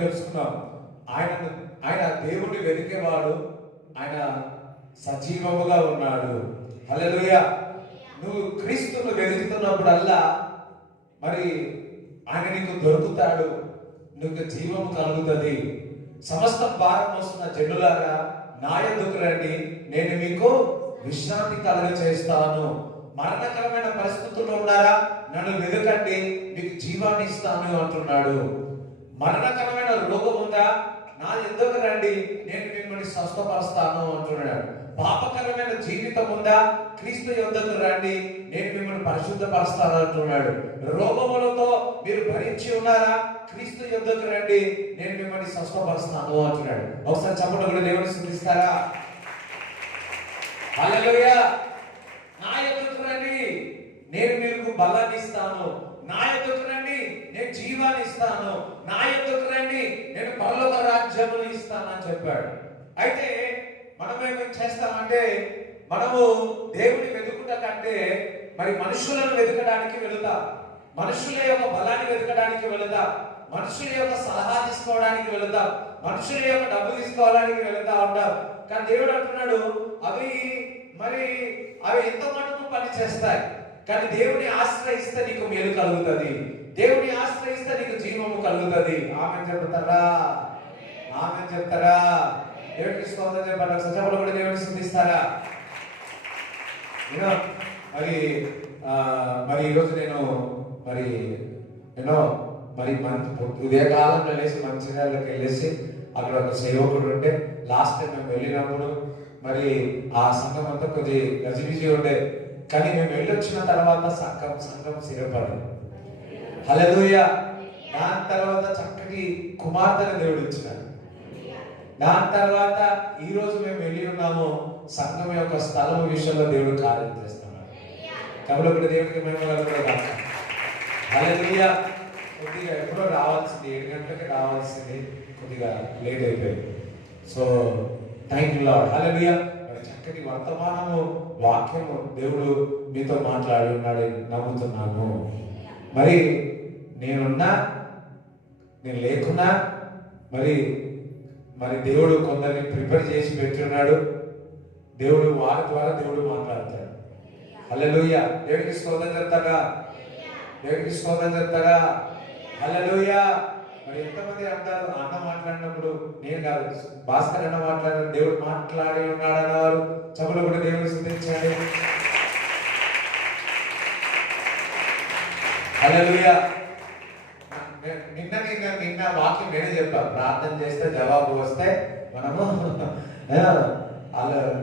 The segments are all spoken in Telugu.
తెలుసుకున్నాం. ఆయన ఆయన దేవుడిని వెతికేవాడు, ఆయన సజీవముగా ఉన్నాడు. హల్లెలూయా. నువ్వు క్రీస్తును వెతుకుతున్నప్పుడల్లా మరి ఆయన నీకు దొరుకుతాడు, నీకు జీవం కలుగుతుంది. సమస్త భారం వస్తున్న జనులారా నా యొద్దకు రండి, నేను మీకు విశ్రాంతి కలుగ చేస్తాను. మరణకరమైన పరిస్థితుల్లో ఉన్నారా, నన్ను వెతకండి, మీకు జీవాన్ని ఇస్తాను అంటున్నాడు. మరణకరమైన రోగం ఉందా, నా యొద్దకు రండి, నేను మిమ్మల్ని స్వస్థపరుస్తాను అంటున్నాడు. పాపకరమైన జీవితం ఉందా, క్రీస్తు యొద్దకు రండి, నేను మిమ్మల్ని పరిశుద్ధపరుస్తాను అంటున్నాడు. రోగములతో మీరు భరించి ఉన్నారా, క్రీస్తు యొద్దకు రండి, నేను మిమ్మల్ని స్వస్థపరుస్తాను అంటున్నాడు. ఒకసారి చప్పట్లు కూడా దేవుని స్తుతిస్తారా? హల్లెలూయా. నా యొద్దకు రండి, నేను మీకు బలాన్ని ఇస్తాను. నా యొద్దకు రండి, నేను జీవాన్ని ఇస్తాను. నా యొద్దకు రండి, నేను పరలోక రాజ్యమును ఇస్తాను అని చెప్పాడు. అయితే మనం ఏం చేస్తామంటే, మనము దేవుని వెతుకుట కంటే మరి మనుషులను వెతకడానికి వెళుతాం, మనుషుల యొక్క బలాన్ని వెతకడానికి వెళుతాం, మనుషుల యొక్క సలహా తీసుకోవడానికి వెళుతాం, మనుషుల యొక్క డబ్బు తీసుకోవడానికి వెళుతా ఉంటాం. కానీ దేవుడు అంటున్నాడు, అవి ఎంతో మటుకు పని చేస్తాయి, కానీ దేవుని ఆశ్రయిస్తే నీకు మేలు కలుగుతుంది, దేవుని ఆశ్రయిస్తే నీకు జీవము కలుగుతుంది. ఆమె చెప్తారా? ఆమె చెప్తారా? దేవుడికి స్తోత్రం చెప్పాలి. సజావులు కూడా దేవుడిని స్తుతిస్తారా? మరి ఈరోజు నేను ఉదయకాలంలో వెళ్ళేసి మంచిర్యాలకి వెళ్ళేసి అక్కడ ఒక సేవకుడు ఉంటే, లాస్ట్ టైం మేము వెళ్ళినప్పుడు మరి ఆ సంఘం అంతా కొద్ది గజిబిజి ఉండే, కానీ మేము వెళ్ళొచ్చిన తర్వాత సంఘం స్థిరపడింది. హల్లెలూయా. దాని తర్వాత చక్కటి కుమార్తెను దేవుడు ఇచ్చినాడు. దాని తర్వాత ఈ రోజు మేము వెళ్ళి ఉన్నాము, సంఘం యొక్క స్థలం విషయంలో దేవుడు కార్యం చేస్తున్నాడు. కాబట్టి ఇప్పుడు దేవుడికి మేము కలుగుతాం. హల్లెలూయా. కొద్దిగా ఎప్పుడో రావాల్సింది, 7 గంటలకి రావాల్సింది, కొద్దిగా లేట్ అయిపోయింది. So thank you lord. Hallelujah. చక్కటి వర్తమానము, వాక్యము దేవుడు మీతో మాట్లాడి ఉన్నాడని నమ్ముతున్నాను. మరి నేనున్నా, నేను లేకున్నా మరి దేవుడు కొందరిని ప్రిపేర్ చేసి పెట్టున్నాడు. దేవుడు వారి ద్వారా దేవుడు మాట్లాడతాడు. హల్లెలూయా. దేవుడికి స్తోత్రం చెప్తారా? దేవుడికి స్తోత్రం చెప్తారా? హల్లెలూయా. మరి ఎంతమంది అంటారు, అన్న మాట్లాడినప్పుడు నేను కాదు, భాస్కర్ అన్న మాట్లాడిన దేవుడు మాట్లాడి ఉన్నాడు అన్నారు. చప్పట్లు కూడా దేవుడు స్తుతించాడు. హల్లెలూయా. నిన్న వాక్యం నేనే చెప్పాను, ప్రార్థన చేస్తే జవాబు వస్తే మనము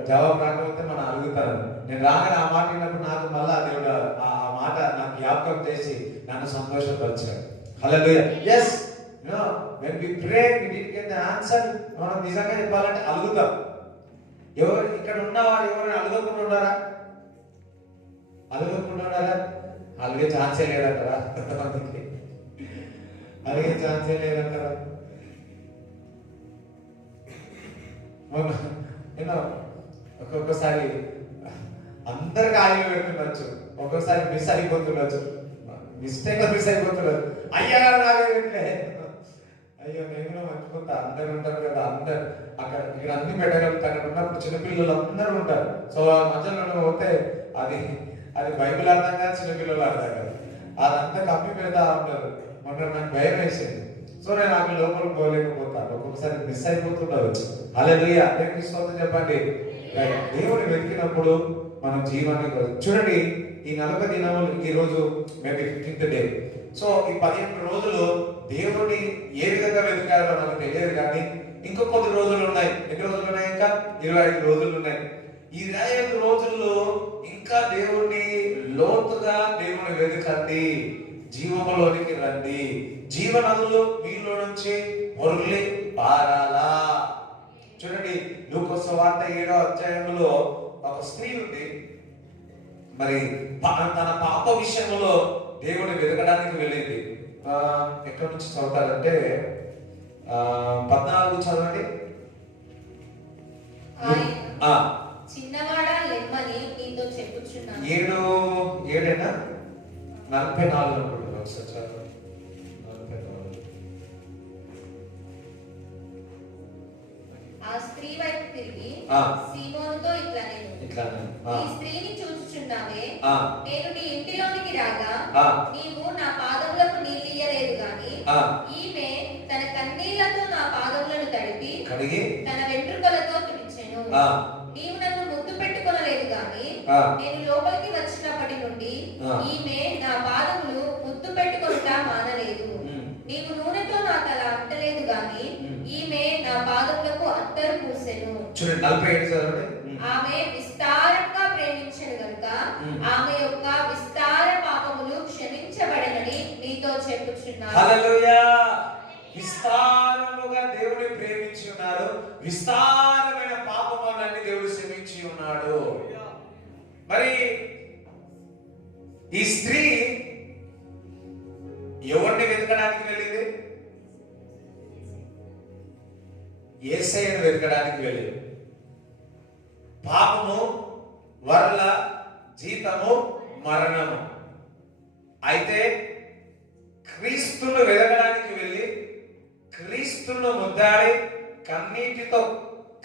జవాబు రాకపోతే మనం అడుగుతారు. నేను రాగానే ఆ మాట విన్నప్పుడు నాకు మళ్ళా దేవుడు ఆ మాట నాకు జ్ఞాపకం చేసి నన్ను సంతోషపరిచాడు. హల్లెలూయా. yes, when we pray we didn't get the answer. మనం నిజంగా చెప్పాలంటే అలుగుతాం. ఎవరు ఇక్కడ ఉన్నవారు ఎవరు అలగకుండా ఉన్నారా? అలగకుండా ఉన్నారా? అలిగే ఛాన్సే లేదంటారా? అలిగే ఛాన్సే లేదంటారా? ఒక్కొక్కసారి అందరికి ఆయిల్ పెడుతుండొచ్చు, ఒక్కొక్కసారి మిస్ అయిపోతుండొచ్చు, మిస్టేక్ అయిపోతుండొచ్చు. అయ్యా నాగే పెట్టలే, అయ్యో నేను మర్చిపోతా. అందరు ఉంటారు కదా, అందరు అక్కడ ఇక్కడ అన్ని పెట్టగలుగుతారు. అక్కడ ఉన్నప్పుడు చిన్నపిల్లలు అందరూ ఉంటారు. సో మధ్యలో పోతే అది బైబిల్ అర్థం కాదు, చిన్నపిల్లలు అర్థం కాదు, అదంతా కప్పి పెడతా ఉంటారు. మొన్న నాకు భయం వేసింది. సో నేను అక్కడ లోపలికి పోలేకపోతాను, ఒక్కొక్కసారి మిస్ అయిపోతుండవచ్చు. హల్లెలూయా. దేవునికి స్తోత్రం చెప్పండి. దేవుని వెతికినప్పుడు మనం జీవాన్ని చూడండి. ఈ 40 దినములు, ఈ రోజు మేబీ 15th డే. సో ఈ 15 రోజులు దేవుని ఏ విధంగా వెతికారో నాకు తెలియదు, కానీ ఇంకో కొద్ది రోజులు ఉన్నాయి. ఎన్ని రోజులు ఉన్నాయి? ఇంకా 25 రోజులు ఉన్నాయి. ఈ 25 రోజుల్లో ఇంకా దేవుని లోతుగా దేవుని వెతకండి, జీవములోనికి రండి. జీవనదులు మీలో నుంచి పొర్లి పారాలా. చూడండి, లూకా సువార్త 7వ అధ్యాయంలో ఒక స్త్రీ ఉంది. మరి తన పాప విషయంలో దేవుని వెతకడానికి వెళ్ళింది. ఎక్కడి నుంచి చదువుతారంటే 14 చదవండి. చిన్నవాడా లెమ్మని నీతో చెప్పుచున్నాను. 7:44 అనుకుంటున్నాను. ఒకసారి చదవండి. 44. ఆ స్త్రీ వైపు తిరిగి ఆ. సీమోనుతో ఇట్లా నేను ఇట్లా ఈ స్త్రీని చూచుచున్నావే, ఆ. నేను నీ ఇంటిలోనికి రాగా ఆ. నీవు నా పాదములకు నీళ్ళియ్యలేదు గాని ఆ. ఈమె తన కన్నీళ్లతో నా పాదములను తడిపి కడిగి తన వెంట్రుకలతో తుడిచెను. ఆ. నీవు నన్ను ముద్దు పెట్టుకొనలేదు గాని ఆ. నేను లోపలికి వచ్చినప్పటి నుండి ఆ. ఈమె నా పాదములు ముద్దు పెట్టుకొనుట మానలేదు. నీవు నూనెతో నా తల అంటలేదు గాని ఈమె నా పాదములకు అత్తరు పూసెను. చూడండి 47 చదవండి. ఆమె విస్తారంగా ప్రేమించెను గనుక ఆమె యొక్క విస్తార పాపములు క్షమించబడనని నీతో చెప్పుచున్నాను. హల్లెలూయా. విస్తారముగా దేవుని ప్రేమించి ఉన్నారు, విస్తారమైన పాపములన్నీ దేవుడు క్షమించి ఉన్నాడు. మరి ఈ స్త్రీ ఎవరిని వెతకడానికి వెళ్ళింది? యేసయ్యను వెతకడానికి వెళ్ళింది. పాపము వరల జీతము మరణము. అయితే క్రీస్తును వెతకడానికి వెళ్ళి క్రీస్తును ముద్దాడి కన్నీటితో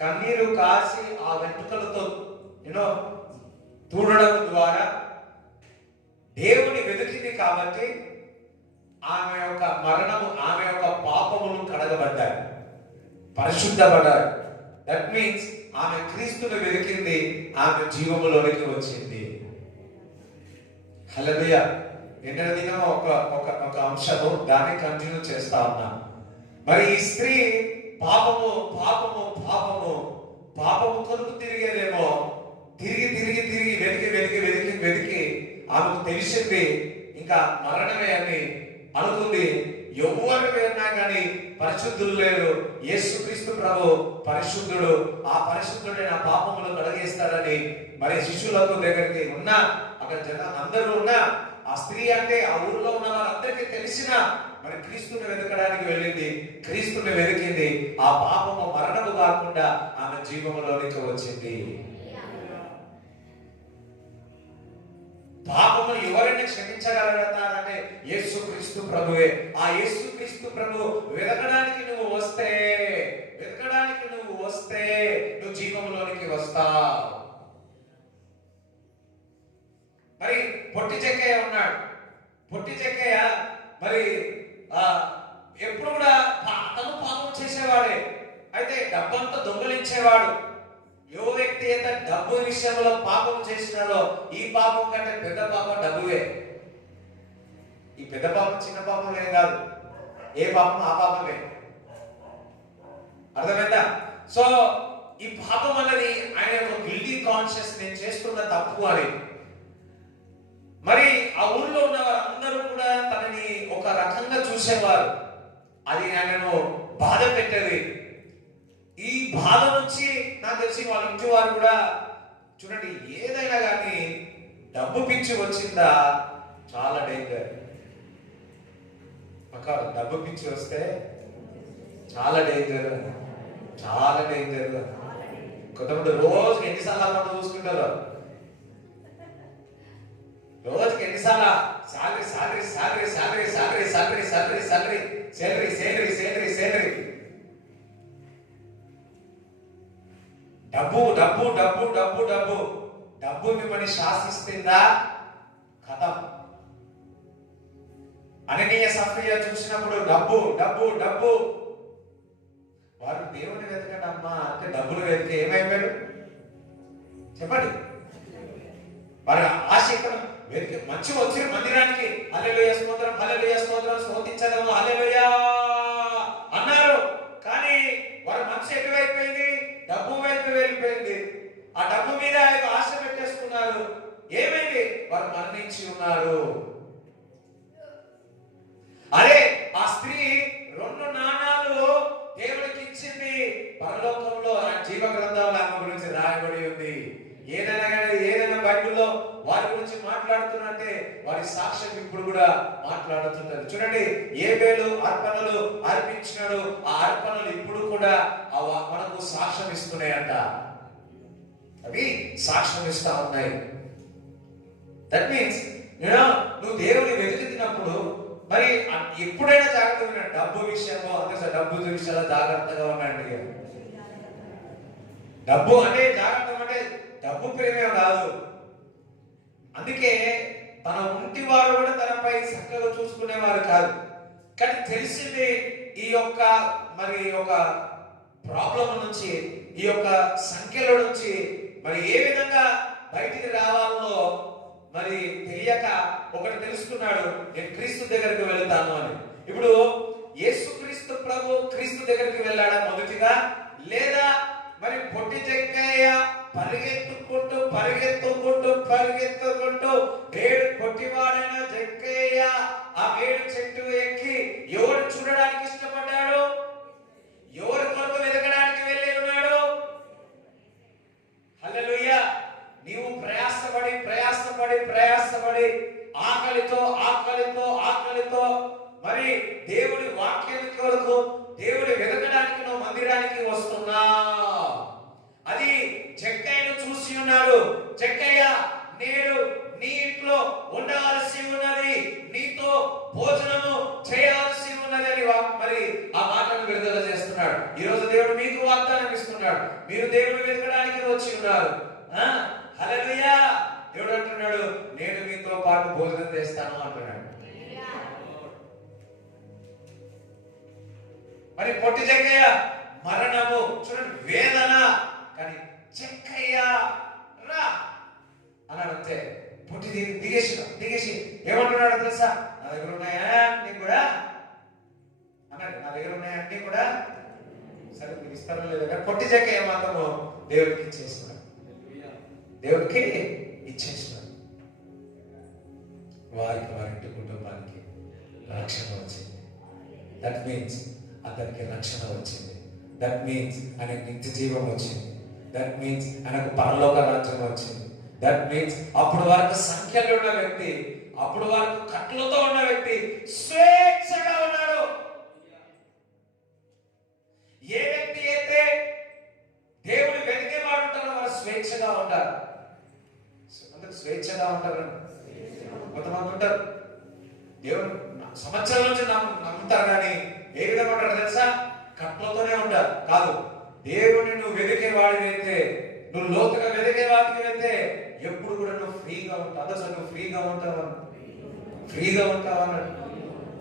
కన్నీరు కాసి ఆ వెంట్రుకలతో తూడడం ద్వారా దేవుని వెతికింది కాబట్టి ఆమె యొక్క మరణము, ఆమె యొక్క పాపములు కడగబడ్డాయి, పరిశుద్ధపడ్డాయి. దట్ మీన్స్ ఆమె క్రీస్తును వెతికింది, ఆమె జీవములోనికి వచ్చింది. హల్లెలూయా. నిన్న దినం ఒక అంశము దాన్ని కంటిన్యూ చేస్తా ఉన్నా. మరి ఈ స్త్రీ పాపము పాపము పాపము పాపము కొరకు తిరిగేదేమో, తిరిగి తిరిగి తిరిగి వెతికి వెతికి వెతికి వెతికి ఆమెకు తెలిసింది ఇంకా మరణమే అని అనుకుంది. ఎవరు వెళ్ళినా కానీ పరిశుద్ధులు లేరు. యేసుక్రీస్తు ప్రభు పరిశుద్ధుడు, ఆ పరిశుద్ధుడైన పాపములు కడిగేస్తాడని మరి శిష్యులకు దగ్గరికి ఉన్న అక్కడ అందరూ ఉన్న ఆ స్త్రీ అంటే ఆ ఊర్లో ఉన్న వారందరికీ తెలిసిన మరి క్రీస్తుని వెతకడానికి వెళ్ళింది, క్రీస్తుని వెతికింది. ఆ పాపము మరణము కాకుండా ఆమె జీవములోనికి వచ్చింది. పాపము ఎవరైనా క్షమించగలుగుతారంటే యేసుక్రీస్తు ప్రభువే. ఆ యేసుక్రీస్తు ప్రభు వెతకడానికి నువ్వు వస్తే నువ్వు జీవములోనికి వస్తావు. మరి పొట్టి చెక్కయ్య ఉన్నాడు. పొట్టి చెక్కయ్య మరి ఎప్పుడు కూడా అతను పాపం చేసేవాడే. అయితే డబ్బంతా దొంగలించేవాడు. ఏ వ్యక్తి అయితే డబ్బు విషయంలో పాపం చేసినాడో ఈ పాపం కంటే పెద్ద పాపం డబ్బువే. ఈ పెద్ద పాపం చిన్న పాపం ఏం కాదు, ఏ పాపం ఆ పాపమే. అర్థమైందా? సో ఈ పాపం అన్నది ఆయన యొక్క గిల్టీ కాన్షియస్, నేను చేస్తున్న తప్పు అని. మరి ఆ ఊళ్ళో ఉన్న వారందరూ కూడా తనని ఒక రకంగా చూసేవారు. అది ఆయనను బాధ పెట్టేది. ఈ బాధ నుంచి నాకు తెలిసి వాళ్ళ ఇంటి వారు కూడా చూడండి, ఏదైనా కానీ డబ్బు పిచ్చి వచ్చిందా చాలా డేంజర్. డబ్బు పిచ్చి వస్తే చాలా డేంజర్, చాలా డేంజర్. కొంతమంది రోజుకి ఎన్నిసార్లు అకౌంట్ చూసుకుంటారు, రోజుకి ఎన్నిసార్లు salary salary salary salary salary salary salary salary salary salary salary salary డబ్బు డబ్బు డబ్బు డబ్బు డబ్బు డబ్బు మిమ్మల్ని శాసిస్తుందా? కథం. అననీయ సఫీయ చూసినప్పుడు డబ్బు డబ్బు డబ్బు, వారు దేవుని వెతకండి అమ్మా అంటే డబ్బులు వెతికి ఏమైపోయాడు చెప్పండి. వారి ఆశ ఇక్కడ వెతికి మంచి వచ్చిన మందిరానికి హల్లెలూయా స్తోత్రం హల్లెలూయా స్తోత్రం స్తోతించదము హల్లెలూయా అన్నారు. కానీ వారి మనసు ఎటువైపోయింది? డబ్బు వైపు వెళ్ళిపోయింది. ఆ డబ్బు మీద ఆశ పెట్టేసుకున్నారు. ఏమైంది? వారు మరణించి ఉన్నారు. అరే ఆ స్త్రీ 2 నాణాలు దేవుడికి ఇచ్చింది. పరలోకంలో ఆ జీవ గ్రంథంలో ఆమె గురించి రాయబడి ఉంది. ఏదైనా బైబిల్లో వారి గురించి మాట్లాడుతున్నట్టే వారి సాక్ష్యం ఇప్పుడు కూడా మాట్లాడుతున్నారు. చూడండి, ఏబేలు అర్పణలు అర్పించినాడు. ఆ అర్పణలు ఇప్పుడు కూడా మనకు సాక్ష్యం ఇస్తున్నాయంట. అవి సాక్ష్యం ఇస్తా ఉన్నాయి. దట్ మీన్స్ నువ్వు దేవుని వెతుకుతున్నప్పుడు మరి ఎప్పుడైనా జాగ్రత్తగా డబ్బు విషయంలో, అంటే డబ్బు విషయాల్లో జాగ్రత్తగా ఉండండి. డబ్బు అంటే జాగ్రత్త అంటే డబ్బు ప్రేమే కాదు. అందుకే తన ఉంటి వారు కూడా తనపై చక్కగా చూసుకునేవారు కాదు. కానీ తెలిసింది ఈ యొక్క మరి ఒక ప్రాబ్లం నుంచి, ఈ యొక్క సంఖ్యల నుంచి మరి ఏ విధంగా బయటికి రావాలో మరి తెలియక ఒకటి తెలుసుకున్నాడు, నేను క్రీస్తు దగ్గరికి వెళ్తాను అని. ఇప్పుడు యేసుక్రీస్తు ప్రభు క్రీస్తు దగ్గరికి వెళ్ళాడా మొదటిగా, లేదా మరి పొట్టి జక్కయ్య పరిగెత్తుకుంటూ పరిగెత్తుకుంటూ పరిగెత్తుకుంటూ వేడు పొట్టివాడైన జక్కయ్య ఆ వేడు చెట్టు ఎక్కి ఎవరు చూడడానికి ఇష్టపడ్డాడు, ఎవరి కొరకు వెతకడానికి వెళ్ళి ఉన్నాడు? హల్లెలూయా. నీవు ప్రయాసపడి ప్రయాసపడి ప్రయాసపడి ఆకలితో ఆకలితో ఆకలితో మరి దేవుడి వాక్యానికి కొరకు దేవుడి వెతకడానికి నువ్వు మందిరానికి వస్తున్నా. అది జక్కయ్యను చూసి ఉన్నాడు. జక్కయ్య, నేను నీ ఇంట్లో ఉండవలసి ఉన్నది, నీతో భోజనము చేయవలసి ఉన్నది అని మరి ఆ మాటను విడుదల చేస్తున్నాడు. ఈ రోజు దేవుడు మీకు వాగ్దానం ఇస్తున్నాడు, మీరు దేవుడు వెతకడానికి వచ్చి ఉన్నారు. హల్లెలూయా. దేవుడు అంటున్నాడు, నేను మీతో పాటు భోజనం చేస్తాను అంటున్నాడు. మరి పొట్టి జక్కయ్య మరణము చూడండి, వేదన, కానీ జక్కయ్య రా అన్నాడు అంతే. పొట్టి దిగేసి ఏమంటున్నాడు తెలుసా? నా దగ్గర ఉన్నాయా అన్ని కూడా అన్నాడు. నా దగ్గర ఉన్నాయా అన్ని కూడా. సరే మీరు ఇస్తారో లేదా, కానీ పొట్టి జక్కయ్య మాత్రము దేవుడికి ఇచ్చేస్తున్నాడు. దేవుడికి ఇచ్చేస్తున్నాడు. వారికి వారింటి కుటుంబానికి రక్షణ వచ్చింది. దట్ మీన్స్ అతనికి రక్షణ వచ్చింది. దట్ మీన్స్ ఆయనకు నిత్య జీవం వచ్చింది. దట్ మీన్స్ ఆయనకు పరలోక రాజ్యం వచ్చింది. దట్ మీన్స్ అప్పుడు వరకు సంఖ్యలో ఉన్న వ్యక్తి, అప్పుడు వరకు కట్లతో ఉన్న వ్యక్తి స్వేచ్ఛగా ఉన్నాడు. ఏ వ్యక్తి అయితే దేవుడు వెతికేవాడు ఉంటారో వారు స్వేచ్ఛగా ఉంటారు. అందుకు స్వేచ్ఛగా ఉంటారు. కొంతమంది ఉంటారు దేవుడు సంవత్సరాల నుంచి నమ్ముతారు, కానీ ఏ విధంగా ఉంటారు తెలుసా? కట్లతోనే ఉంటారు. కాదు, దేవుడిని నువ్వు వెతికే వాడివైతే, నువ్వు లోతుగా వెతికే వాడికి అయితే ఎప్పుడు కూడా నువ్వు ఫ్రీగా ఉంటావు. అసలు నువ్వు ఫ్రీగా ఉంటావు, ఫ్రీగా ఉంటావు అన్నాడు.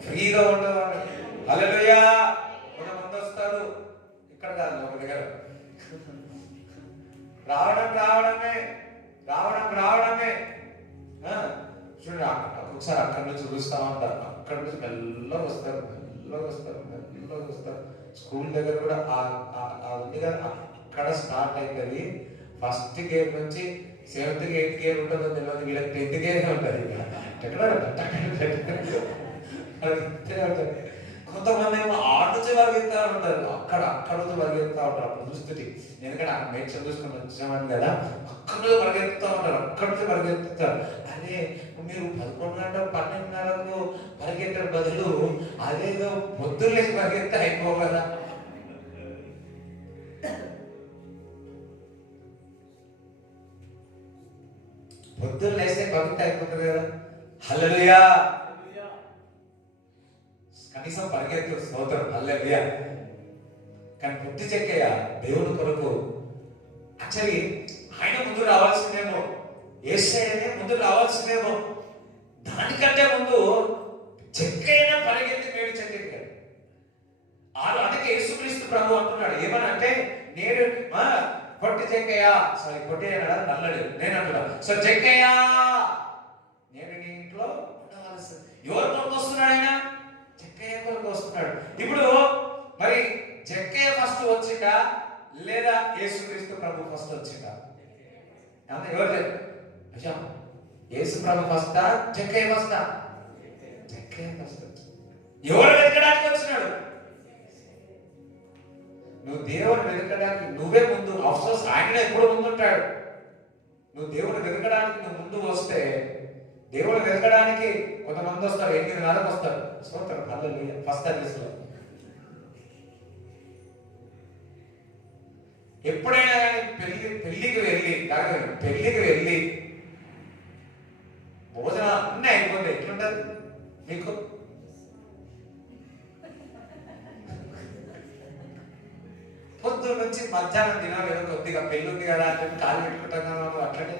ఫ్రీగా ఉంటావు అన్నాడు. హల్లెలూయా. కొంతమంది వస్తారు, ఇక్కడ కాదు ఒక దగ్గర రావడమే చూడండి. ఒకసారి అక్కడి నుంచి చూస్తా ఉంటారు, అక్కడి నుంచి మెల్లగా వస్తారు. స్కూల్ దగ్గర కూడా అక్కడ స్టార్ట్ అవుతుంది. ఫస్ట్ గేర్ నుంచి 7th గేట్ గేర్ ఉంటుందో తెలియదు, వీళ్ళకి 10th గేర్ ఉంటుంది. కొంతమంది ఏమో ఆడ నుంచి పరిగెత్తా ఉంటారు, అక్కడ నుంచి పరిగెత్తా ఉంటారు. అప్పుడు చూస్తుంది, ఎందుకంటే అక్కడ మేడ్చల్ చూసుకుని వచ్చామని కదా, అక్కడ నుంచి పరిగెత్తుతా ఉంటారు, అక్కడ నుంచి పరిగెత్తుతారు. అదే మీరు 11 గంటలకు 12:30కు పరిగెత్తారు బదులు అదేదో పొద్దున్న లేచి పరిగెత్తే అయిపోవు కదా. పొద్దున్న లేస్తే పరిగెత్తే అయిపోతుంది కదా. హల్లెలూయా. కనీసం పరిగెత్తు, స్తోత్రం, హల్లెలూయా. కానీ పొట్టి జక్కయ్య దేవుని కొరకు యాక్చువల్లీ ఆయన ముందు రావాల్సిందేమో, యేసయ్యనే ముందు రావాల్సిందేమో. దానికంటే ముందు జక్కయ్య పరిగెత్తి మేడు చెక్కెక్కాడు. అందుకే యేసుక్రీస్తు ప్రభు అంటున్నాడు ఏమనంటే, నేను పొట్టి జక్కయ్య, సారీ పొట్టి అన్నాడా నల్లడు, నేను అంటున్నా. సో జక్కయ్య, నేను నీ ఇంట్లో ఉండవలసి. ఎవరి కొరకు వస్తున్నాడు ఆయన? జక్కయ్య కొరకు వస్తున్నాడు. ఇప్పుడు మరి జక్కయ్య ఫస్ట్ వచ్చిందా లేదా యేసుక్రీస్తు ప్రభు ఫస్ట్ వచ్చిందా? ఎవరు? యేసు ప్రభు ఫస్టా జక్కయ్య ఫస్టా? జక్కయ్య ఫస్ట్. ఎవరు వెతకడానికి వచ్చినాడు? నువ్వు దేవుని వెతకడానికి నువ్వే ముందు. అఫ్సోస్ ఆయన ఎప్పుడు ముందుంటాడు. నువ్వు దేవుని వెతకడానికి నువ్వు ముందు వస్తే, దేవుని వెతకడానికి కొంతమంది వస్తారు, 8:30కు వస్తారు. స్తోత్రం, హల్లెలూయా. ఫస్ట్ సర్వీస్ లో ఎప్పుడైనా పెళ్లికి వెళ్ళి భోజనం అన్నీ అయిపోతే ఎట్లుంటది మీకు? పొద్దు పొద్దు నుంచి మధ్యాహ్నం తినాలి ఏదో కొద్దిగా పెళ్ళి ఉంది కదా అంటే కాలు పెట్టుకుంటాం కదా అట్లనే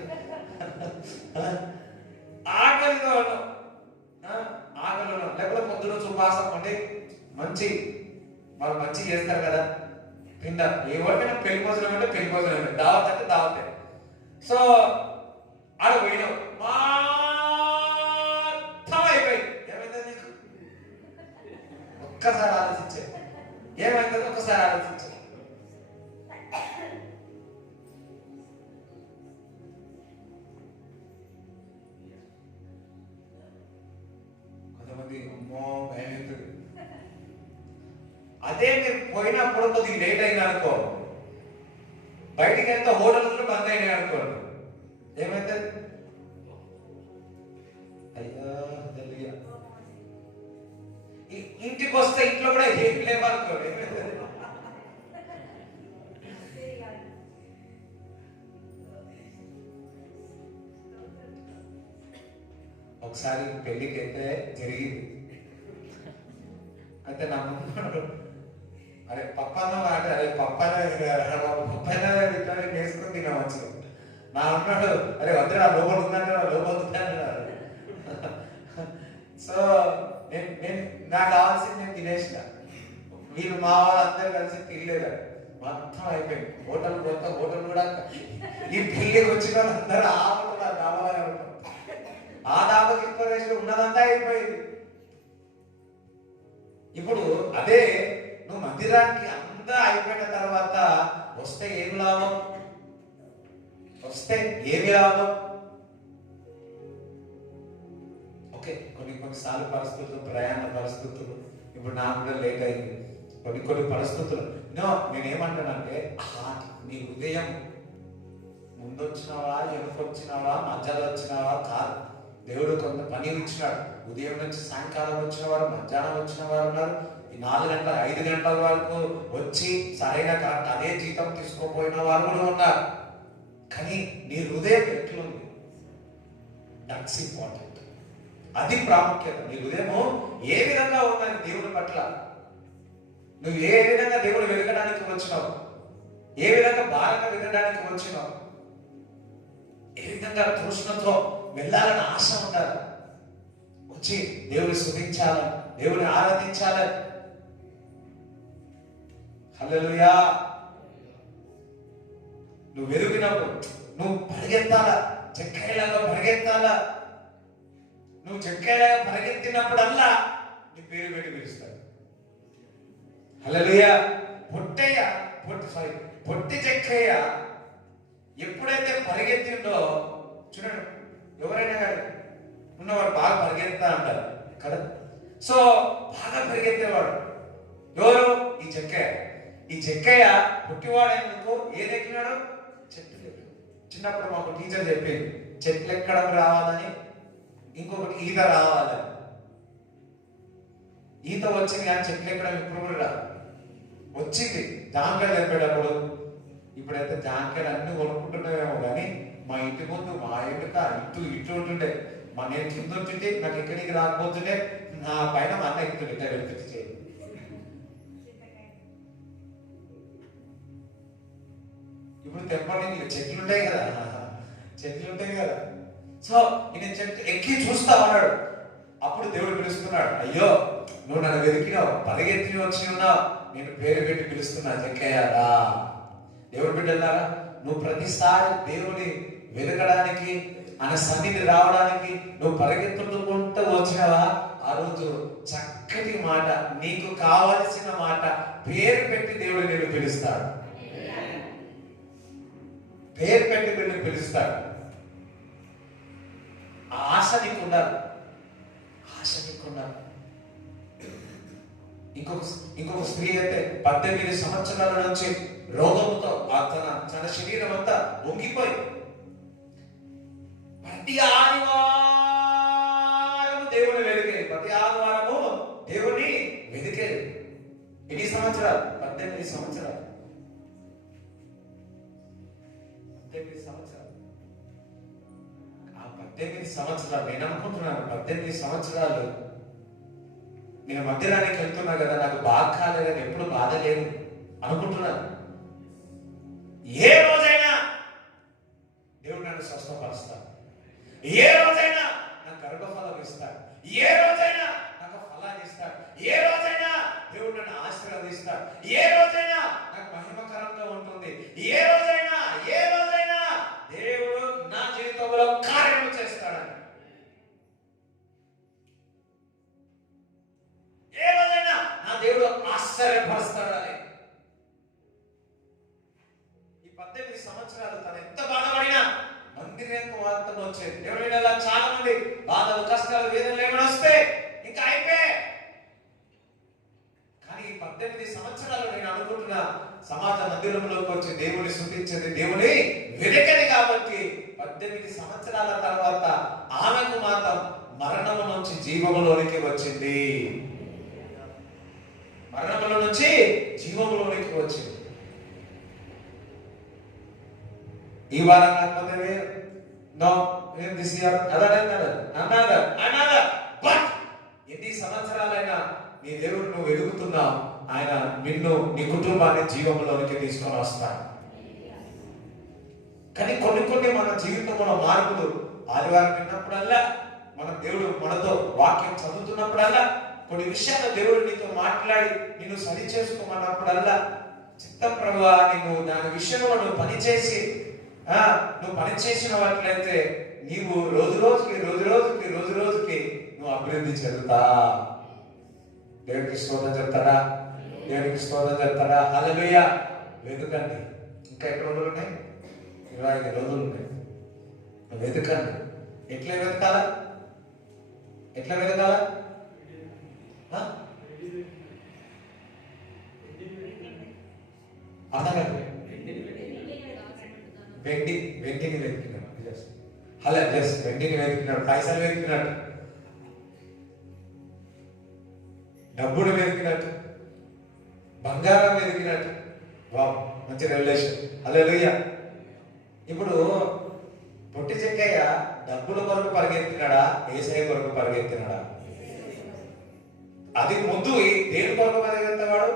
ఆకలిగా ఉన్నాం, ఆకలి ఉన్నాం. లేకపోతే పొద్దున ఉపవాసం ఉండి మంచి వాళ్ళు మంచి చేస్తారు కదా తింటారు. ఎవరికైనా పెళ్లి భోజనం అంటే పెళ్లి భోజనం, దావత్ అంటే దావతే. సో ఆడ పోయినాం, మొత్తం అయిపోయింది. ఏమైంది నీకు ఒక్కసారి ఆలోచించే, ఏమైందని ఒక్కసారి ఆలోచించే. కొంతమంది అమ్మో భయం అవుతుంది. అదే మీరు పోయినప్పుడు కొద్దిగా లేట్ అయింది అనుకో, బయటికి వెళ్తే హోటల్ బంద్ అయినాయి అనుకోండి, ఏమైతే అయ్యా తెలియ ఇంటికి వస్తే ఇంట్లో కూడా ఏమి లేవనుకోండి, ఏమైతే ఒకసారి పెళ్లికి అయితే జరిగింది. అయితే నా ముందు అరే పప్పన్న మాట, అరే పప్పన్న వేసుకుని తినవచ్చు. నా అన్నాడు అరే వద్దురా లోపల ఉందంటే లోపల ఉందన్నాడు. సో నేను నాకు కావాల్సింది నేను తినేసిన, వీళ్ళు మా వాళ్ళందరూ కలిసి తినలేదు, మొత్తం అయిపోయింది. హోటల్ పోతే హోటల్ కూడా ఈ పెళ్ళికి వచ్చిన వాళ్ళందరూ ఆపుతున్నారు డాబాగా, ఆ డాబాకి ఇన్ఫర్మేషన్ ఉన్నదంతా అయిపోయింది. ఇప్పుడు అదే నువ్వు మందిరానికి అంతా అయిపోయిన తర్వాత వస్తే ఏమి లాభం, వస్తే ఏమి లాభం? ఓకే, కొన్నిసార్లు పరిస్థితులు, ప్రయాణ పరిస్థితులు, ఇప్పుడు నాకు కూడా లేట్ అయింది, కొన్ని పరిస్థితులు. నేనేమంటానంటే నీ హృదయం ముందొచ్చినావా, వెనుకొచ్చినావా, మధ్యలో వచ్చినావా కాదు. దేవుడు కొంత పని ఇచ్చినాడు. ఉదయం నుంచి సాయంకాలం వచ్చిన వారు, మధ్యాహ్నం వచ్చిన వారు ఉన్నారు, 4 గంటల 5 గంటల వరకు వచ్చి సరైన అదే జీతం తీసుకోపోయిన వారు కూడా ఉన్నారు. కానీ నీ హృదయం ఎట్లుంది, దట్స్ ఇంపార్టెంట్. అది ప్రాముఖ్యత. నీ హృదయము ఏ విధంగా ఉన్నది దేవుని పట్ల, నువ్వు ఏ విధంగా దేవుడు వెతకడానికి వచ్చినావు, ఏ విధంగా భారంగా వెతకడానికి వచ్చినావు, ఏ విధంగా తృష్ణతో వెళ్ళాలని ఆశ ఉండాలి, వచ్చి దేవుని స్తుతించాలని, దేవుని ఆరాధించాలని. హల్లెలూయా. నువ్వు వెలిగినప్పుడు నువ్వు పరిగెత్తాలా, చెక్కయ్యలాగా పరిగెత్తాలా. నువ్వు చెక్కయ్యలాగా పరిగెత్తినప్పుడల్లా నీ పేరు పెట్టి పిలుస్తాడు. హల్లెలూయా. పొట్టి చెక్కయ్య ఎప్పుడైతే పరిగెత్తిండో చూడండి, ఎవరైనా కానీ ఉన్నవాడు బాగా పరిగెత్తా అంటారు కదా. సో బాగా పరిగెత్తేవాడు ఎవరు? ఈ చెక్కయ్య. ఈ చెక్కయ్య పుట్టివాడేందుకు ఏదెక్కినాడు? చెట్లు ఎక్కాడు. చిన్నప్పుడు మాకు టీచర్ చెప్పింది, చెట్లు ఎక్కడం రావాలని, ఇంకొకటి ఈత రావాలని. ఈత వచ్చింది కానీ చెట్లు ఎక్కడం ఇప్పుడు కూడా రాదు. వచ్చింది జాంకాయలు తెంపేటప్పుడు. ఇప్పుడైతే జాంకాయలు అన్ని కొనుక్కుంటున్నామేమో కానీ మా ఇంటి ముందు మా ఇంటిక ఇటు ఉంటుండే. నేను కింద ఉంటుంటే నాకు ఎక్కడికి రాకపోతుంటే నా పైన మా అన్న ఎక్కుతుంటే వెళ్తుంది చేయి. ఇప్పుడు తెంపడానికి చెట్లు ఉంటాయి కదా, చెట్లు ఉంటాయి కదా. సో నేను చెట్టు ఎక్కి చూస్తా ఉన్నాడు. అప్పుడు దేవుడు పిలుస్తున్నాడు, అయ్యో నువ్వు నన్ను వెతికినావు, పరిగెత్తి వచ్చి ఉన్నావు, నేను పేరు పెట్టి పిలుస్తున్నా, చెక్కయ్యారా. దేవుడు బిడ్డలారా, నువ్వు ప్రతిసారి దేవుని వెతకడానికి, ఆయన సన్నిధి రావడానికి నువ్వు పరిగెత్తుకుంటూ వచ్చినావా, ఆ రోజు చక్కటి మాట, నీకు కావలసిన మాట పేరు పెట్టి దేవుడు నేను పిలుస్తాడు. పేరు పెట్టి నిన్ను పిలుస్తాడు. ఆశ నీకు ఉండాలి, ఆశ నీకు ఉండాలి. ఇంకొక స్త్రీ అయితే 18 సంవత్సరాల నుంచి రోగంతో తన శరీరం అంతా వంగిపోయి ప్రతి ఆదివారం దేవుని వెతికేది, ప్రతి ఆదివారము దేవుని వెతికేది. ఎన్ని సంవత్సరాలు? 18 సంవత్సరాలు. 18 సంవత్సరాలు. ఆ 18 సంవత్సరాలు నేను అనుకుంటున్నాను, 18 సంవత్సరాలు నేను మందిరానికి వెళ్తున్నా కదా, నాకు బాగా కాలేదని, ఎప్పుడు బాధ లేదు అనుకుంటున్నాను. ఏ రోజైనా దేవుడు నన్ను స్వస్థపరుస్తాడు, ఏ రోజైనా నాకు గర్భఫలం ఇస్తాడు, ఏ రోజైనా నాకు ఫలాన్ని ఇస్తాడు, ఏ రోజైనా దేవుడు నన్ను ఆశీర్వదిస్తాడు, ఏ రోజైనా నాకు మహిమకరంగా ఉంటుంది, ఏ రోజైనా దేవుడు నా జీవితంలో కార్యం చేస్తాడని, ఏ రోజైనా నా దేవుడు ఆశ్చర్యపరుస్తాడని. ఈ 18 సంవత్సరాలు తను ఎంత బాధపడినా మందిరానికి వార్తలు వచ్చేది. దేవుడి చాలా మంది బాధలు, కష్టాలు, వేదనలు ఏమైనా వస్తే ఇంకా అయిపోయి. కానీ ఈ 18 సంవత్సరాలు నేను అనుకుంటున్నా సమాజ మందిరంలోకి వచ్చి దేవుని స్తుతించేది, దేవుని వెదకది కాబట్టి 18 సంవత్సరాల తర్వాత ఆమెకు మాత్రం మరణము నుంచి జీవములోనికి వచ్చింది, మరణముల నుంచి జీవములోనికి వచ్చింది. ఈ వారం కాకపోతే బట్ ఎన్ని సంవత్సరాలైనా నీ దేవుడు నువ్వు ఎదుగుతున్నావు, ఆయన నిన్ను నీ కుటుంబాన్ని జీవంలోనికి తీసుకొని వస్తాడు. కానీ కొన్ని మన జీవితంలో మార్పులు ఆదివారం విన్నప్పుడల్లా, మన దేవుడు మనతో వాక్యం చదువుతున్నప్పుడల్లా, కొన్ని విషయాలు దేవుడు నీతో మాట్లాడి నిన్ను సరి చేసుకోమన్నప్పుడల్లా, చిత్తం ప్రభువా నీవు దాని విషయంలో నువ్వు పనిచేసి నువ్వు పనిచేసిన వాటిలైతే నీవు రోజు రోజుకి నువ్వు అభివృద్ధి చెందుతా. దేవుడికి స్తోత్రం చెప్తారా? దేవుడికి స్తోత్రం చెప్తారా? హల్లెలూయా. వెతుకండి. ఇంకా ఎన్ని రోజులు ఉన్నాయి? 25 రోజులు ఉన్నాయి. వెతుకండి. ఎట్లా వెతకాలా? అర్థం కాదు. వెండిని వెతికినాడు. వెండిని వెతికినాడు, పైసలు వెతికినాడు, డబ్బును వెతికినట్టు, బంగారం వెతికినట్టు. వావ్, మంచి రెవల్యూషన్. హల్లెలూయా. ఇప్పుడు పొట్టి చెక్కయ్య డబ్బుల కొరకు పరిగెత్తినాడా, యేసయ్య కొరకు పరిగెత్తినాడా? అది ముందు దేని కొరకు పరిగెత్తేవాడు,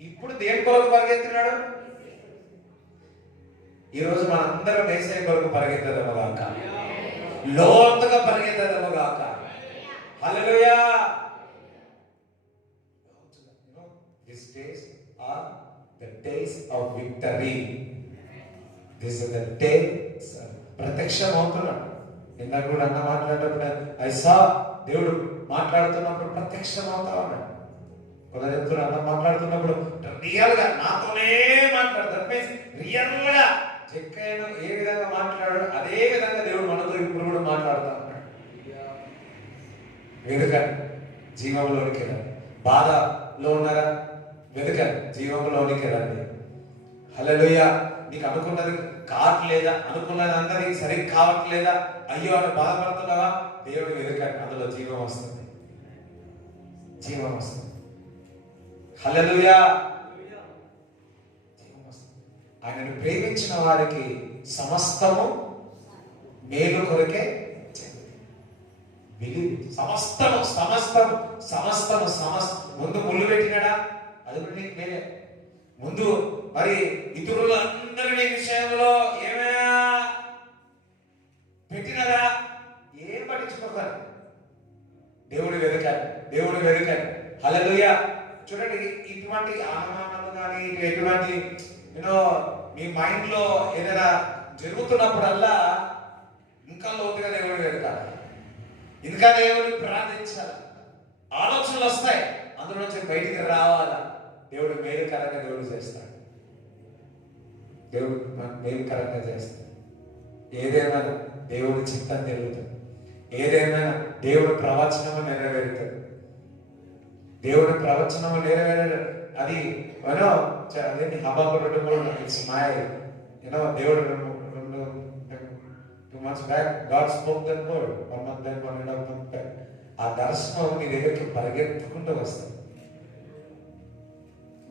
ఇప్పుడు దేని కొరకు పరిగెత్తినాడు? ఈరోజు మనందరం యేసయ్య కొరకు పరిగెత్తేదేమో గాక, లోతుగా పరిగెత్తేదేమో గాక. హల్లెలూయా. These days are the days of victory. This is the days. ప్రత్యక్షం అవుతున్నాడు. ఇందాక కూడా అన్న మాట్లాడేటప్పుడు ఐసా దేవుడు మాట్లాడుతున్నప్పుడు ప్రత్యక్షం అవుతా ఉన్నాడు. కొందరు చెప్తున్నారు అన్న మాట్లాడుతున్నప్పుడు రియల్ గా నాతోనే మాట్లాడతాడు. మీన్స్ రియల్ గా చెక్కైనా ఏ విధంగా మాట్లాడాడు అదే విధంగా దేవుడు మనతో ఇప్పుడు కూడా మాట్లాడుతూ ఉన్నాడు. వెతకండి, జీవంలోనికి రండి. బాధలో ఉన్నారా? వెతకండి, జీవంలోనికి రండి. హల్లెలూయా. నీకు అనుకున్నది కావట్లేదా, అనుకున్నది అందరికి సరిగ్గా కావట్లేదా, అయ్యో అని బాధపడుతున్నావా? దేవుడు వెతకండి, అందులో జీవం వస్తుంది, జీవం వస్తుంది. హల్లెలూయా. జీవం వస్తుంది. ఆయనను ప్రేమించిన వారికి సమస్తము మేలు కొరకే. సమస్తము ముందు ముళ్ళు పెట్టినాడా? అది కూడా నీకు మేలే. ముందు మరి ఇతరులందరి విషయంలో ఏమైనా పెట్టినారా? ఏం పట్టించుకోవాలి. దేవుడు వెతకాలి. హల్లెలూయా. చూడండి, ఇటువంటి అనుమానాలు కానీ ఎటువంటి మీ మైండ్ లో ఏదైనా జరుగుతున్నప్పుడల్లా ఇంకా లోతుగా దేవుడు వెతకాలి, ఇంకా దేవుడిని ప్రార్థించాలి. ఆలోచనలు వస్తాయి, అందులో నుంచి బయటికి రావాలా. దేవుడు మేలుకరంగా దేవుడు చేస్తాడు. దేవుడు మేలుకరంగా చేస్తాడు. ఏదేమైనా దేవుడి చిత్తం జరుగుతుంది. ఏదేమైనా దేవుడి ప్రవచనము నెరవేరుతుంది. దేవుడి ప్రవచనము నెరవేరడం అది అదేంటి హబాబు 2:3 ఇట్స్ మై దేవుడు 2 months back God spoke that word. 1 month back, 1.5 month back. ఆ దర్శనం నీ దగ్గరికి పరిగెత్తుకుంటూ వస్తుంది.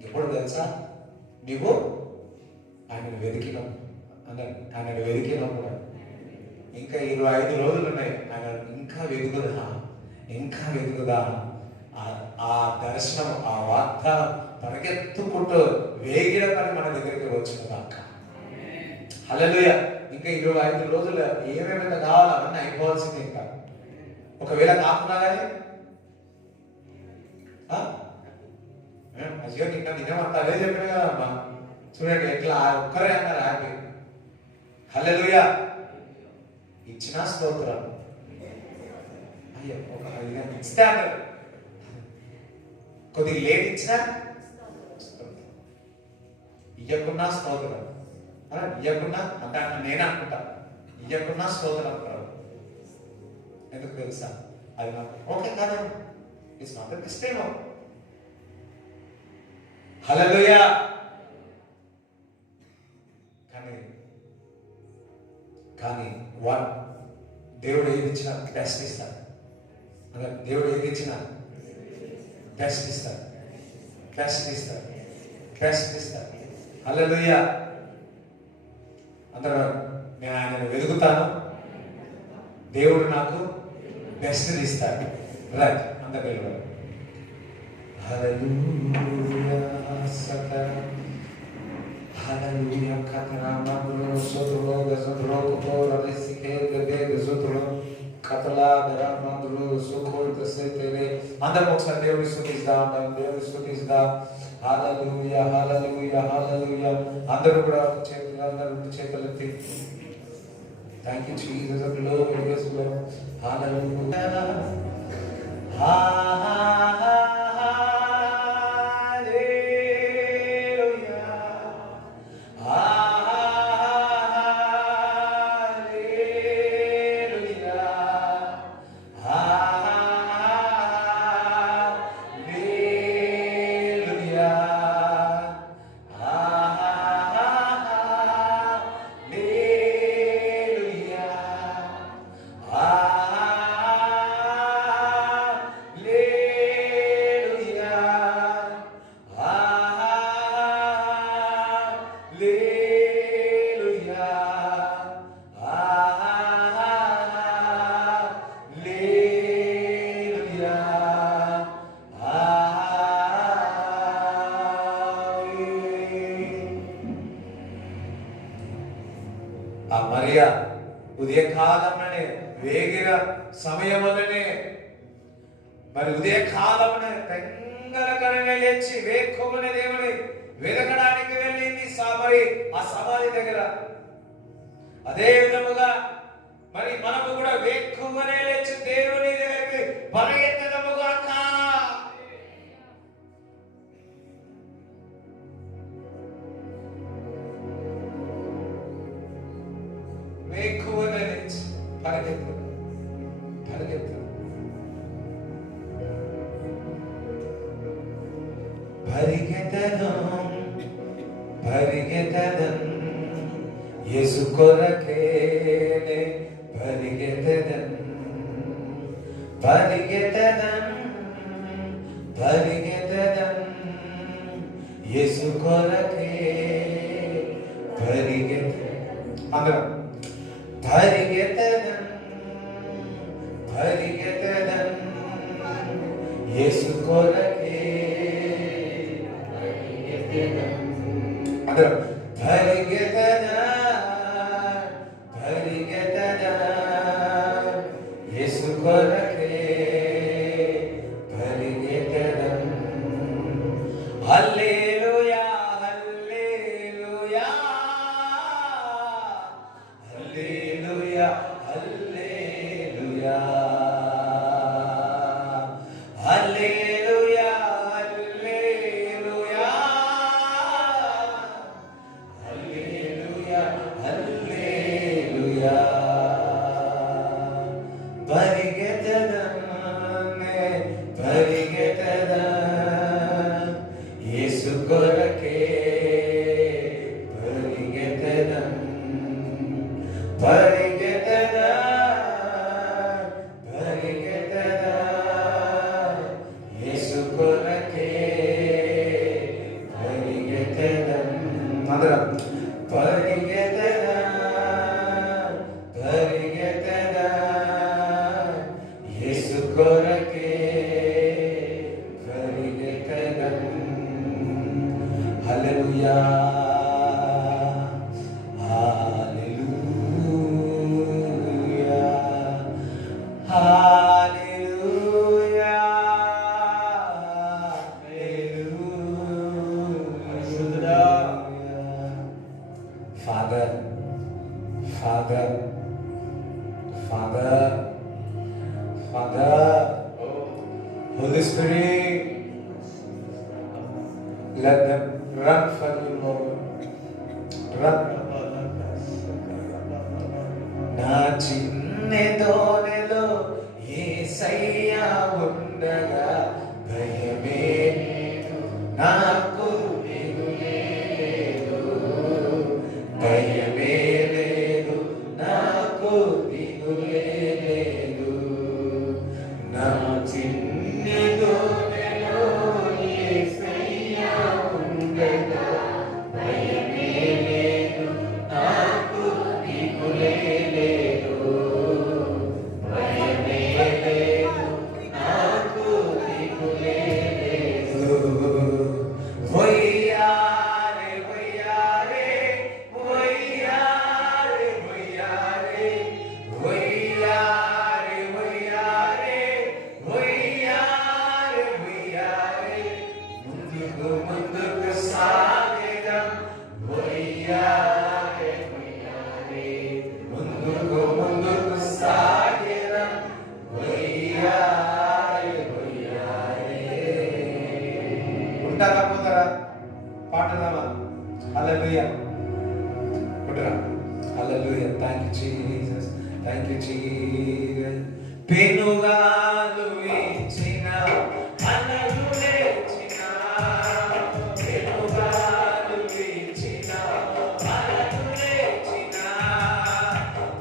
ఎప్పుడు తెలుసా? నీవు ఆయనను వెతికినప్పుడు ఇంకా 25 రోజులు ఉన్నాయి. ఆయన ఇంకా వెతుకుదా. ఆ దర్శనం, ఆ వాగ్దానం పరిగెత్తుకుంటూ వేగిన పని మన దగ్గరికి వచ్చిన దాకా. హల్లెలూయా. ఇంకా 25 రోజులు ఏమేమైతే కావాలో అవన్నీ అయిపోవాల్సిందే. ఇంకా ఒకవేళ కాకుండా కానీ అయ్యో ఇంకా నిజమంతా అదే చెప్పిన కదా అమ్మా. చూడండి ఎట్లా ఒక్కరే అన్నారు హ్యాపీ. హల్లెలూయా. ఇచ్చిన స్తోత్రం. అయ్యో ఒక ఇస్తే అన్నారు, కొద్దిగా లేట్ ఇచ్చినా ఇయ్యకున్నా స్తోత్రం, ఇయ్యకున్నా అంటే నేను అనుకుంటా, ఇయ్యకున్నా స్తోత్రం ప్రభు. ఎందుకు తెలుసా? అది నాకు ఓకే కాదు, ఇట్స్ నాట్ ద మిస్టేక్. హల్లెలూయా. కానీ దేవుడు ఏది ఇచ్చినా బెస్ట్ ఇస్తాడు. దేవుడు ఏది ఇచ్చినా బెస్ట్ ఇస్తాడు, బెస్ట్ ఇస్తాడు, బెస్ట్ ఇస్తాడు. హల్లెలూయా. అందరూ నేను ఆయనను వెతుకుతాను, దేవుడు నాకు బెస్ట్ ఇస్తాడు. రైట్, అందరూ వెళ్ళారు. హల్లెలూయా. Hallelujah, katarama bro, sotro, gazotro, kopora, desike, gade, gazotro, katala, garama bro, sokol, desetere. అందరం ఒకసారి దేవుని స్తుతిద్దాం, దేవుని స్తుతిద్దాం. హల్లెలూయా, హల్లెలూయా, హల్లెలూయా. అందరూ కూడా చేతులెత్తి thank you Jesus, glory to God. Hallelujah. ఆ మరియా ఉదయకాలమనే వేగిర సమయమనే మరి ఉదయకాలమనే తెంగరకరనే లేచి వేక్కుమనే దేవుని వెదకడానికి వెళ్ళింది మరి ఆ సమాధి దగ్గర. అదే విధముగా మరి మనము కూడా వేక్కుమనే లేచి దేవుని దగ్గరికి పరిగెత్తదముగా. వేక్కువనే లేచి పరిగెత్తు, పరిగెత్తు. పరిగెత్తదం, పరిగెత్తదం యేసు కొరకే పరిగెత్తదం, పరిగెత్తదం, పరిగెత్తదం యేసు కొరకే పరిగెత్తదం. అందరం పరిగెత్తదం, పరిగెత్తదం యేసు కొరకే పరిగెత్తదం. అందరం పరిగెత్తదం, పరిగెత్తదం యేసు కొరకే పరిగెత్తదం. హల్లెలూయా, హల్లెలూయా, హల్లెలూయా, హల్లెలూయా, హల్లెలూయా, హల్లెలూయా, హల్లెలూయా హల్లెలూయా హల్లెలూయా హల్లెలూయా. Father, Father, Father, Father, Holy Spirit, let them run for you, Lord. Run. నా చిన్ని తోనెలో యేసయ్యా ఉండగా భయమే నాకు లేదు, భయమే లేదు, నాకు దిగులే లేదు. నా చిన్ని తోనెలో యేసయ్యా ఉండగా భయమే లేదు, నాకు దిగులే లేదు, భయమే లేదు, నాకు దిగులే లేదు. వయ్యారే వయ్యారే వయ్యారే వయ్యారే వయ్యారే వయ్యారే వయ్యారే వయ్యారే ముందుకు ముందుకు సాగెదం వయ్యారే వయ్యారే ముందుకు ముందుకు సాగెదం వయ్యారే వయ్యారే. ఉంటారా పోతారా? పాటదామా? హల్లెలూయా. ఉంటారా? Hallelujah. Thank you Jesus, thank you Jesus. పెనుగాలు వీచిన అలలు లేచిన, పెనుగాలు వీచిన అలలు లేచిన,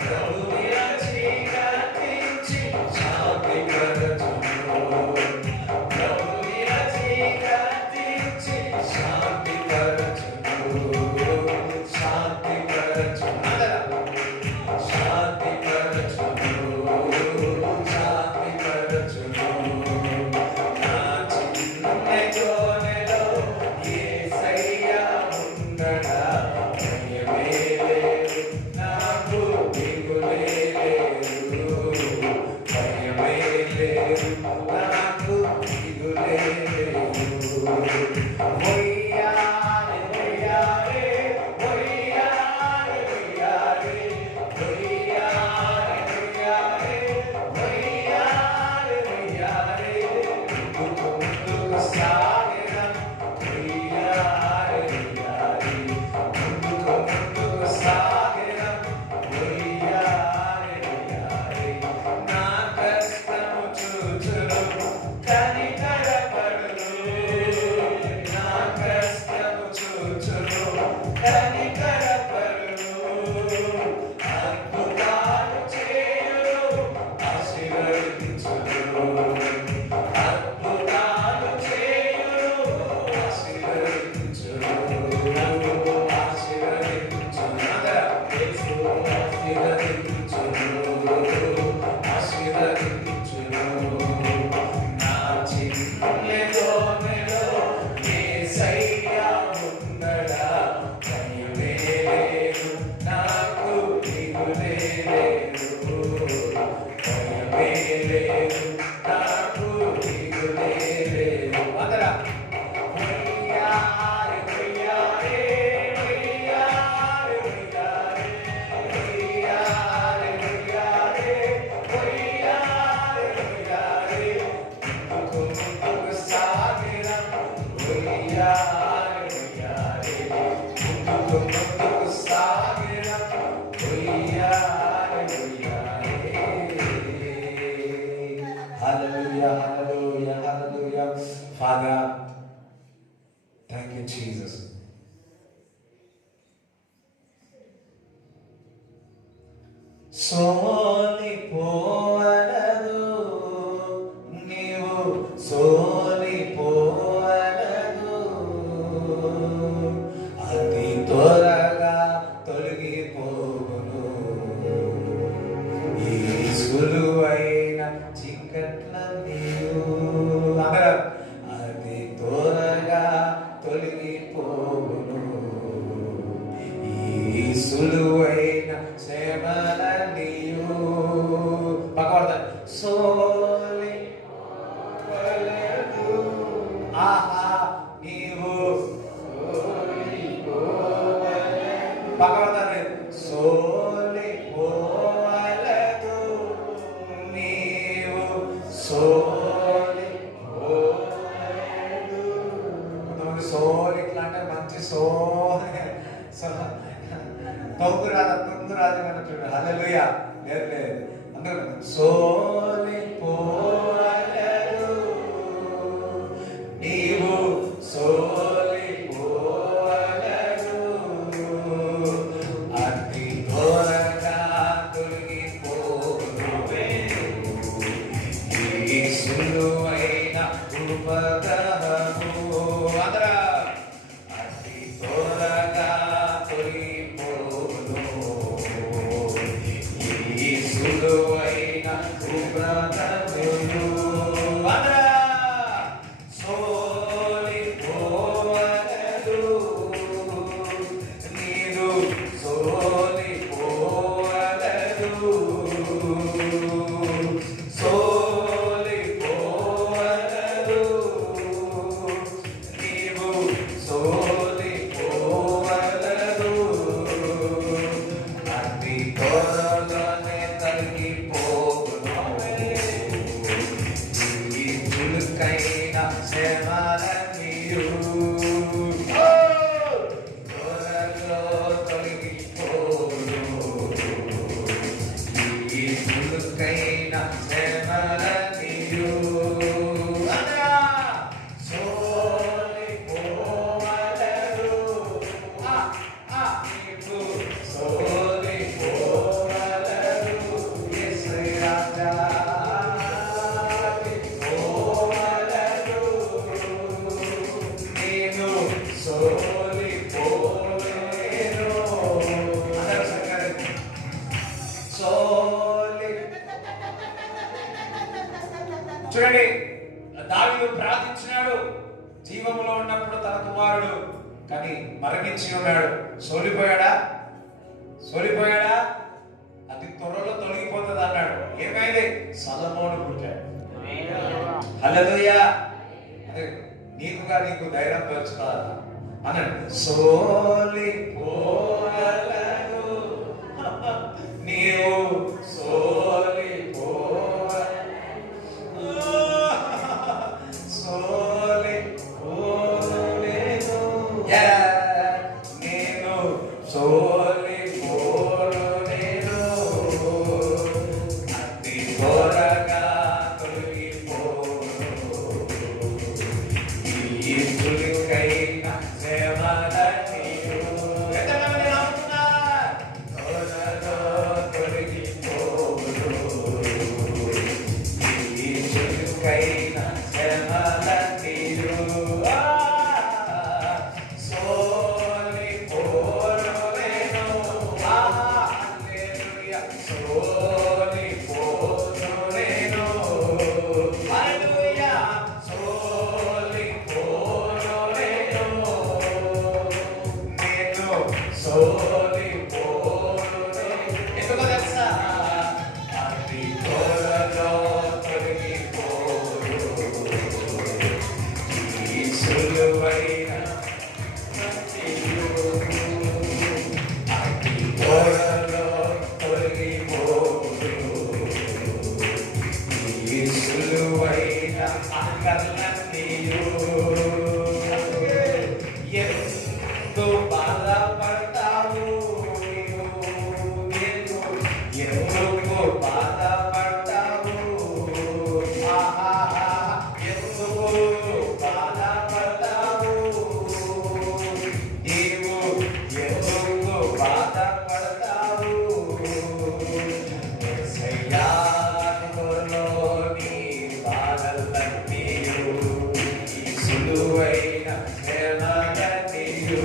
ప్రభువే చీకటించి శాంతి పరచును, ప్రభువే చీకటించి శాంతి పరచును, శాంతి పరచును, శాంతి పరచును, శాంతి పరచును. నా చిన్ని తోనెలో యేసయ్యా ఉండగా భయమే లేదు, నాకు దిగులే లేదు, భయమే లేదు, నాకు దిగులే లేదు. వయ్యారే వయ్యారే వయ్యారే వయ్యారే వయ్యారే వయ్యారే వయ్యారే ముందుకు ముందుకు సాగెదం వయ్యారే వయ్యారే ముందుకు ముందుకు సాగెదం వయ్యారే వయ్యారే. నా కష్టము చూచును కనికరపడును, నా కష్టము చూచును కనికరపడును, అద్భుతాలు చేయును ఆశీర్వదించును, అద్భుతాలు చేయును ఆశీర్వదించును, ఆశీర్వదించును, యేసు ఆశీర్వదించును, ఆశీర్వదించును. నా చిన్ని తోనెలో యేసయ్యా ఉండగా భయమే లేదు, నాకు దిగులే లేదు, భయమే లేదు, నాకు దిగులే లేదు. అందరా వయ్యారే వయ్యారే వయ్యారే వయ్యారే వయ్యారే వయ్యారే వయ్యారే వయ్యారే ముందుకు ముందుకు సాగెదం వయ్యారే వయ్యారే ముందుకు ముందుకు సాగెదం వయ్యారే వయ్యారే. హల్లెలూయా హల్లెలూయా హల్లెలూయా. Father, thank you Jesus. సోలిపోవలదు నీవు, సోలిపోవలదు, అతి త్వరగా తొలగిపోవును ఈ సులువైన చిక్కట్ల నీవు. అందరం అతి త్వరగా తొలగిపో ఈ సులువైన శ్రమలన్నీయు పక్కవాడతారు సోలిపోవలెను. ఆహా నీవు పక్కవాడతారు సోలిపోవలెను. నీవు సోలిపోవలెను. కొంతమంది సోలి ఇట్లా అంటే మంచి తొంగు రాదు అని చూడండి. హల్లెలూయా. లేదు లేదు అందరూ సోలిపోవలెను. నీవు సోలిపోవలెను. అతి త్వరగా తొలగిపోను ఈ సులువైన ఉపద్రవము. అందరా అతి త్వరగా తొలగిపోను ఈ సులువైన ఉపద్రవము. అందరా సోలిపోవలెను. నీవు సోలిపోవలెను. సోలిపోవలెను. నీవు సోలిపోవలెను. అతి త్వరలోనే తొలగిపోవును ఈ చురుకైన శ్రమలన్నీయు. త్వరలో తొలగిపోవును ఈ చురుకైన శ్రమలన్నీయు. అనగా సోలిపోవలెను. నీవు సోలిపోవలెను. యేసయ్యా సోలిపోవలెను. నేను సోలిపోలేను. అందరూ సంగతి చూడండి. దావీదు ప్రార్థించినాడు జీవములో ఉన్నప్పుడు తన కుమారుడు, కానీ మరణించి ఉన్నాడు. సోలిపోయాడా? సోలిపోయాడా? అతి త్వరలో తొలగిపోతుంది అన్నాడు. ఏమైంది? సొలొమోను పుట్టాడు. హల్లెలూయా. అదే నీకు ధైర్యం పెంచుకోవాలా అన్నాడు. సోలిపోవలెను. నీవు సోలిపోవలెను. సోలిపోలేను. నేను సోలిపోలేను. అతి త్వరగా తొలగిపోను ఈ చురుకైన శ్రమలన్నీయు. ఎంతమంది నమ్ముతున్నారు? త్వరలో తొలగిపోను ఈ చురుకైన శ్రమలన్నీయు. సోలిపోలేను. హల్లెలూయా. సోలిపోలేను. హల్లెలూయా. సోలిపోలేను. నేను సోలిపోలేను. ఎందుకో తెలుసా? అతి త్వరలో తొలగిపోను ఈ సులువైన అతి త్వరలో తొలగిపోను ఈ సులువైన ఆకర్షణీయు. ఎంతో బాధపడతావు నీవు. ఎందుకు బాధపడతావు? ఆహా ఎందుకు బాధపడతావు? నీవు ఎందుకు బాధపడతావు? యేసయ్యా నీ బాధలన్నీయు ఈ సులువైన శ్రమలన్నీయు.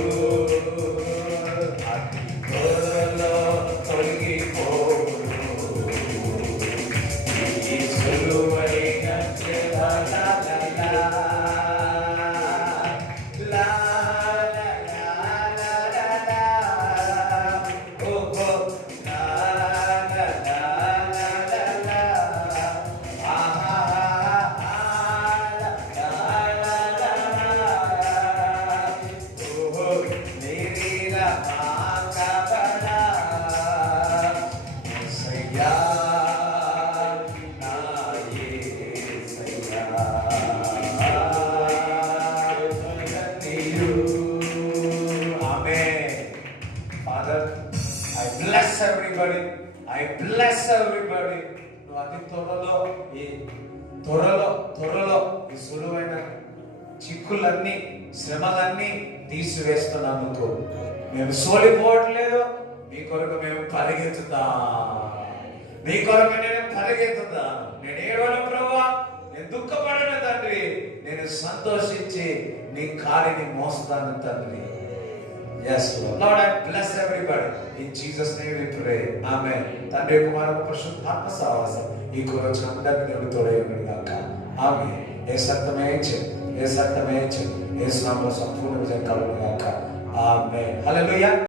అతి త్వరలో తొలగిపోను ఈ సులువైన శ్రమలన్నీయు. లా లా ఎవ్రీబడి, ఐ బ్లెస్ ఎవ్రీబడి. నువ్వు అతి త్వరలో ఈ సులువైన చిక్కులన్నీ, శ్రమలన్నీ తీసివేస్తున్నందుకు మేము సోలిపోవట్లేదు. మీ కొరకు మేము పరిగెత్తుతా, మీ కొరకు నేను పరిగెత్తుతా. నేను ఏడవను ప్రభువా, నేను దుఃఖపడను తండ్రి, నేను సంతోషించి నీ కాలిని మోస్తాను తండ్రి. Yes, Lord, I bless everybody. In Jesus' name we pray. Amen. తండ్రి కుమారుడు పరిశుద్ధాత్మ సహవాసం ఈ రోజు అందరికీ దేవుడు తోడై ఉండును గాక. ఆమేన్. ఏ సత్యమే నామములో సంపూర్ణ విజయం కలుగును గాక. ఆమేన్. హల్లెలూయా.